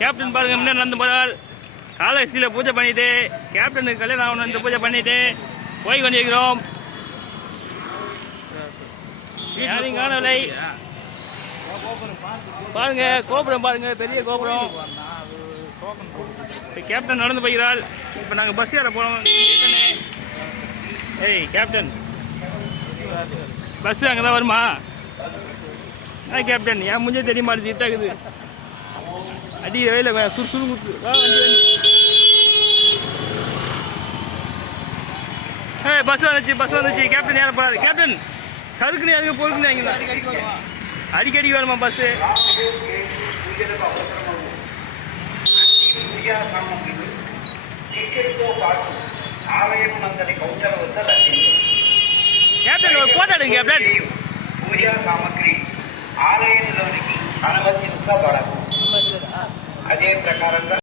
Captain பாருங்க முன்னே நடந்து போறார். காலேஜில் பூஜை பண்ணிட்டு கேப்டனுக்கு கல்யாணம் ஆகணும் பூஜை பண்ணிட்டு போய் கொண்டிருக்கிறோம். காணவில்லை பாருங்க, கோபுரம் பாருங்க, பெரிய கோபுரம். கேப்டன் நடந்து போகிறாள். இப்போ நாங்கள் பஸ் ஏற போகிறோம். ஏய் கேப்டன், பஸ் அங்கே தான் வருமா? கேப்டன் ஏன் முஞ்சே தெரிய மாட்டேது, இட்டாக்குது அடி வெயில சுறு முத்து. பஸ் வந்துச்சு. கேப்டன் ஏற போறாரு. கேப்டன் சறுக்குன்னு யாருங்க பொறுக்குன்னு அடிக்கடி வருமா பஸ்? కేప్టెన్ పోతాడు కేప్టెన్ పూజా సామగ్రి ఆలయంలోనికి అనుమతించబడదు. అదే ప్రకారంగా